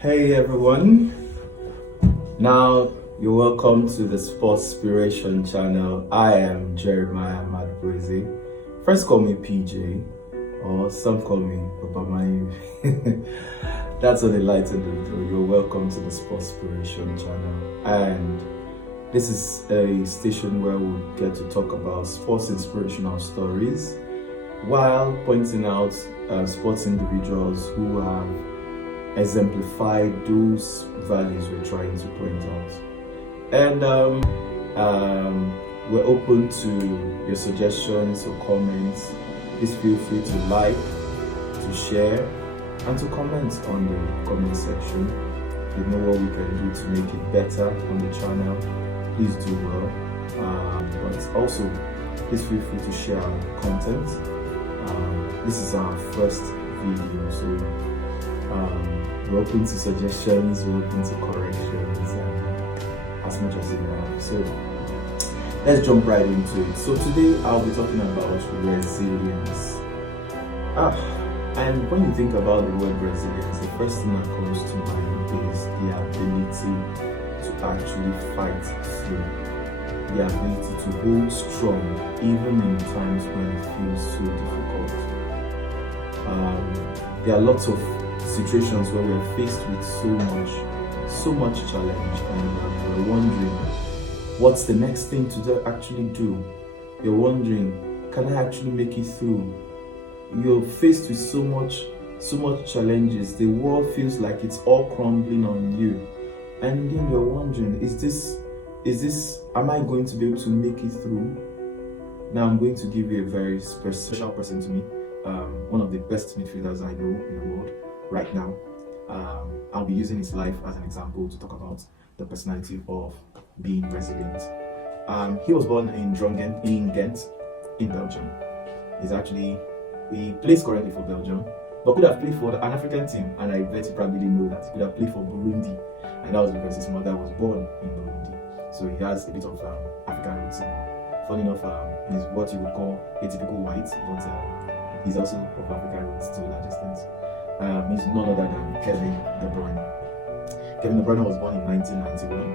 Hey everyone, now you're welcome to the Sportspiration channel. I am Jeremiah Madbuezi. First call me PJ, or some call me Obama. That's what they like to do. You're welcome to the Sportspiration channel, and this is a station where we get to talk about sports inspirational stories while pointing out sports individuals who have exemplify those values we're trying to point out. And we're open to your suggestions or comments. Please feel free to like, to share, and to comment on the comment section. You know what we can do to make it better on the channel. Please do well. But also, please feel free to share our content. This is our first video, so we're open to suggestions, we're open to corrections, and as much as you have. So let's jump right into it. So today I'll be talking about resilience. And when you think about the word resilience, the first thing that comes to mind is the ability to actually fight through, the ability to hold strong even in times when it feels so difficult. There are lots of situations where we're faced with so much challenge, and we're wondering what's the next thing to actually do. You're wondering, can I actually make it through? You're faced with so much challenges. The world feels like it's all crumbling on you, and then you're wondering, is this am I going to be able to make it through? Now I'm going to give you a very special person to me, one of the best midfielders I know in the world right now. I'll be using his life as an example to talk about the personality of being resilient. He was born in Drongen, in Ghent, in Belgium. He plays currently for Belgium, but could have played for an African team, and I bet he probably didn't know that. He could have played for Burundi, and that was because his mother was born in Burundi. So he has a bit of African roots. Funny enough, he's what you would call atypical white, but he's also of African roots to a large extent. He's none other than Kevin DeBruyne. Kevin DeBruyne was born in 1991,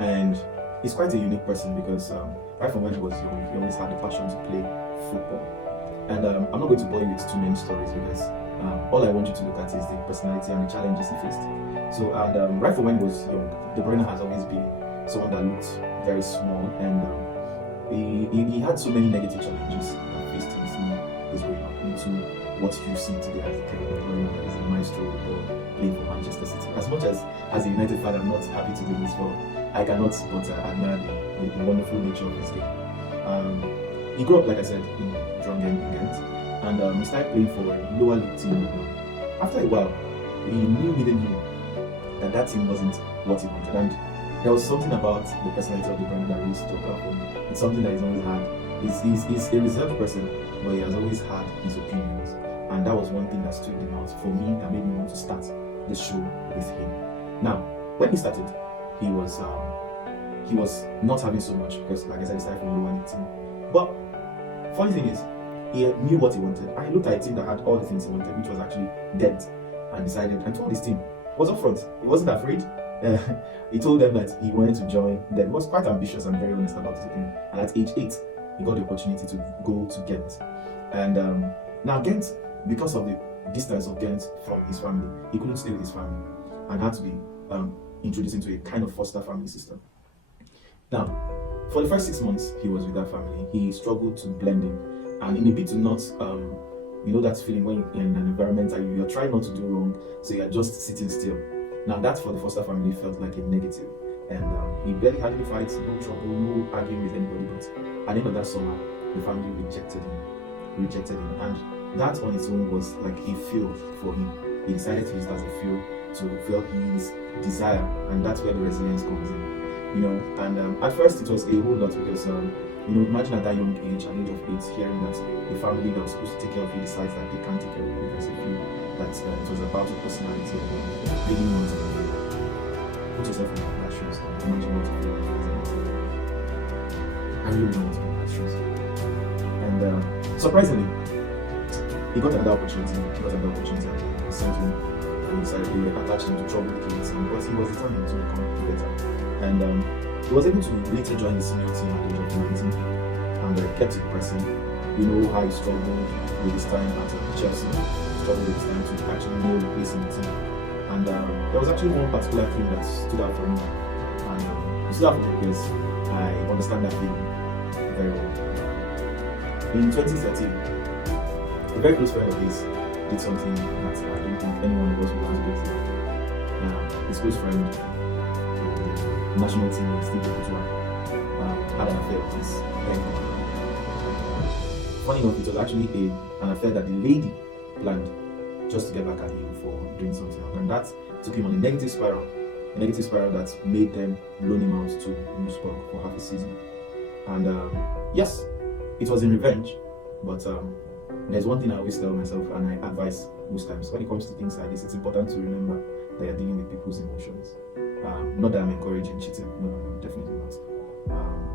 and he's quite a unique person because right from when he was young, he always had the passion to play football. And I'm not going to bore you with too many stories because all I want you to look at is the personality and the challenges he faced. So, and right from when he was young, DeBruyne has always been someone that looked very small, and he had so many negative challenges that faced him his way up into what you see today as Kevin DeBruyne, as a maestro or playing for Manchester City. As much as a United fan, I'm not happy to do this, but I cannot but admire the wonderful nature of his game. He grew up, like I said, in Drongen, and he started playing for a lower league team. After a while, he knew that team wasn't what he wanted, and there was something about the personality of DeBruyne that really struck out for me. It's something that he's always had. He's a reserved person, but he has always had his opinions. And that was one thing that stood him out for me, that made me want to start the show with him. Now, when he started, he was not having so much because, like I said, he started from a lower league team. But funny thing is, he knew what he wanted. And he looked at a team that had all the things he wanted, which was actually dead, and decided and told his team, was up front. He wasn't afraid. He told them that he wanted to join them. He was quite ambitious and very honest about his opinion. And at age 8, he got the opportunity to go to Ghent. And now Ghent, because of the distance of Ghent from his family, he couldn't stay with his family and had to be introduced into a kind of foster family system. Now, for the first 6 months he was with that family, he struggled to blend in, and in a bit to not, you know that feeling when you're in an environment and you're trying not to do wrong, so you're just sitting still. Now that for the foster family felt like a negative, and he barely had any fights, no trouble, no arguing with anybody, but at the end of that summer, the family rejected him, and that on its own was like a fuel for him. He decided to use it as a fuel to fulfill his desire, and that's where the resilience comes in. You know, and at first it was a whole lot because you know, imagine at that young age, at the age of 8, hearing that the family that was supposed to take care of you decides that they can't take care of you because they feel that it was about your personality and they didn't want to put yourself in that shoes. Imagine what you feel like as an 8. I really wanted to be in that shoes. And surprisingly, he got another opportunity. He got another opportunity at the same time. and they were attached him to trouble kids, because he was determined to become better. And he was able to later join the senior team at the age of 19, and kept it pressing. We know how he struggled with his time at Chelsea, struggled with his time to actually nail the place in the team. And there was actually one particular thing that stood out for me. And it stood out for me because I understand that feeling very well. In 2013, a very close friend of his did something that I don't think anyone of us would want to do. His close friend, the national team, Steve had an affair with his then. Funny enough, it was actually an affair that the lady planned just to get back at him for doing something, and that took him on a negative spiral that made them loan him out to Wolfsburg for half a season. And yes, it was in revenge, but there's one thing I always tell myself, and I advise most times when it comes to things like this, it's important to remember that you're dealing with people's emotions. Not that I'm encouraging cheating, no, definitely not.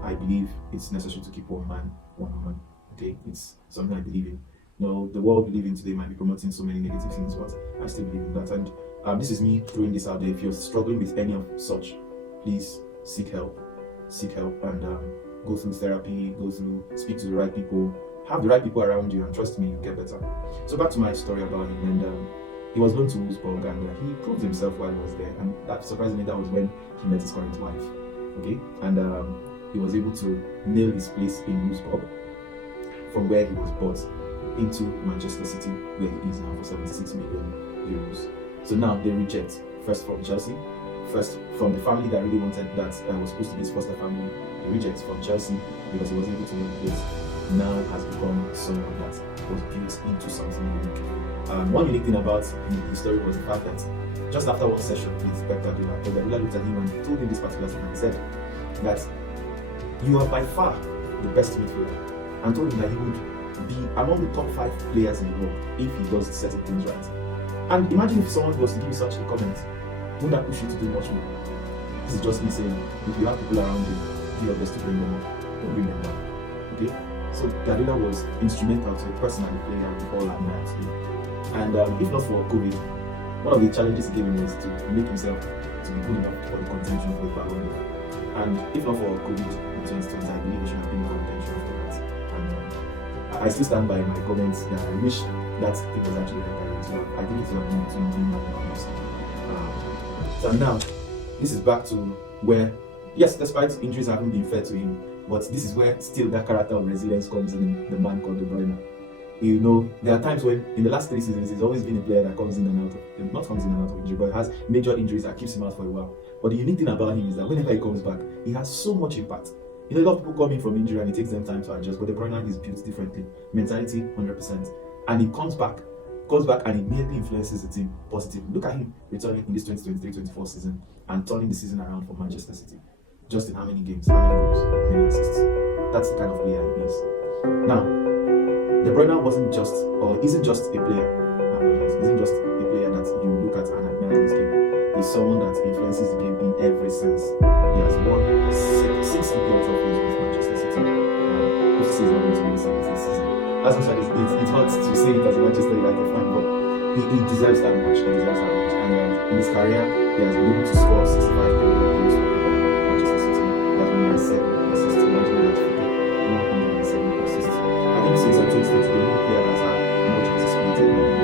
I believe it's necessary to keep one man, one woman. Okay, it's something I believe in. No, the world we live in today might be promoting so many negative things, but I still believe in that. And this is me throwing this out there. If you're struggling with any of such, please seek help, and go through therapy, speak to the right people, have the right people around you, and trust me, you'll get better. So back to my story about him, and he was loaned to Wolfsburg, and he proved himself while he was there. And that, surprisingly, that was when he met his current wife. Okay, and he was able to nail his place in Wolfsburg, from where he was bought into Manchester City, where he is now for 76 million euros. So now they reject, first from Chelsea, first from the family that really wanted that was supposed to be his foster family. They reject from Chelsea because he was able to win the place. Now has become someone that was built into something unique. One unique thing about his story was the fact that just after one session with Pep Guardiola looked at him and told him this particular thing, and said that you are by far the best midfielder, and told him that he would be among the top 5 players in the world if he does certain things right. And imagine if someone was to give you such a comment, wouldn't that push you to do much more? This is just me saying, if you have people around you, do your best to bring them up. Don't bring them down. Okay? So Guardiola was instrumental to the person and the player we all admire today. And if not for COVID, one of the challenges he gave him was to make himself to be good enough for the contention for the Ballon d'Or. And if not for COVID in 2020, I believe he should have been in contention for that. And I still stand by my comments that I wish that it was actually like that. I think it's not between honestly. So now, this is back to where, yes, despite injuries having been fair to him, but this is where still that character of resilience comes in the man called DeBruyne. You know, there are times when in the last 3 seasons he's always been a player that comes in and out of, not comes in and out of injury, but has major injuries that keeps him out for a while. But the unique thing about him is that whenever he comes back, he has so much impact. You know, a lot of people come in from injury and it takes them time to adjust, but DeBruyne is built differently. Mentality, 100%. And he comes back and immediately influences the team positively. Look at him returning in this 2023-24 season and turning the season around for Manchester City. Just in how many games, how many goals, how many assists. That's the kind of player he is. Now, De Bruyne isn't just a player. Isn't just a player that you look at and admire this game. He's someone that influences the game in every sense. He has won 6 EPL trophies with Manchester City. Which is not going to win 7th this season. As I said, it hurts to say it as a Manchester United fan, but he deserves that much. And in his career, he has been able to score 65 goals for Manchester City. He has won 7 assists. Imagine that figure. 107 assists. I think since I'm 20 the only player that's had more chances created than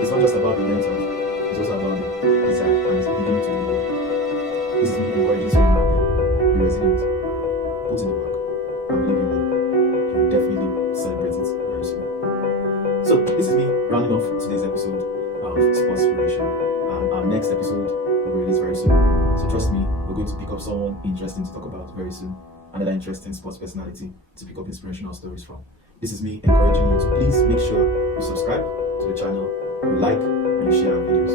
It's not just about the rentals, it's also about the desire and it's beginning to do the work. This is me encouraging someone out there. Be resilient. Put in the work. And believe in me, you will definitely celebrate it very soon. So this is me rounding off today's episode of Sports Inspiration. Our next episode will be released very soon. So trust me, we're going to pick up someone interesting to talk about very soon. Another interesting sports personality to pick up inspirational stories from. This is me encouraging you to please make sure you subscribe to the channel, you like, and you share our videos.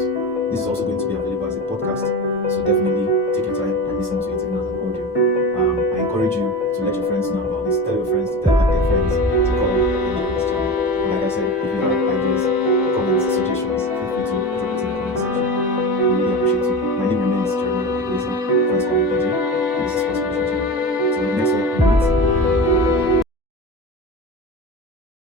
This is also going to be available as a podcast, so definitely take your time and listen to it even as an audio. I encourage you to let your friends know about this. Tell your friends to tell their friends to come and join this channel. And like I said, if you have ideas, comments, suggestions,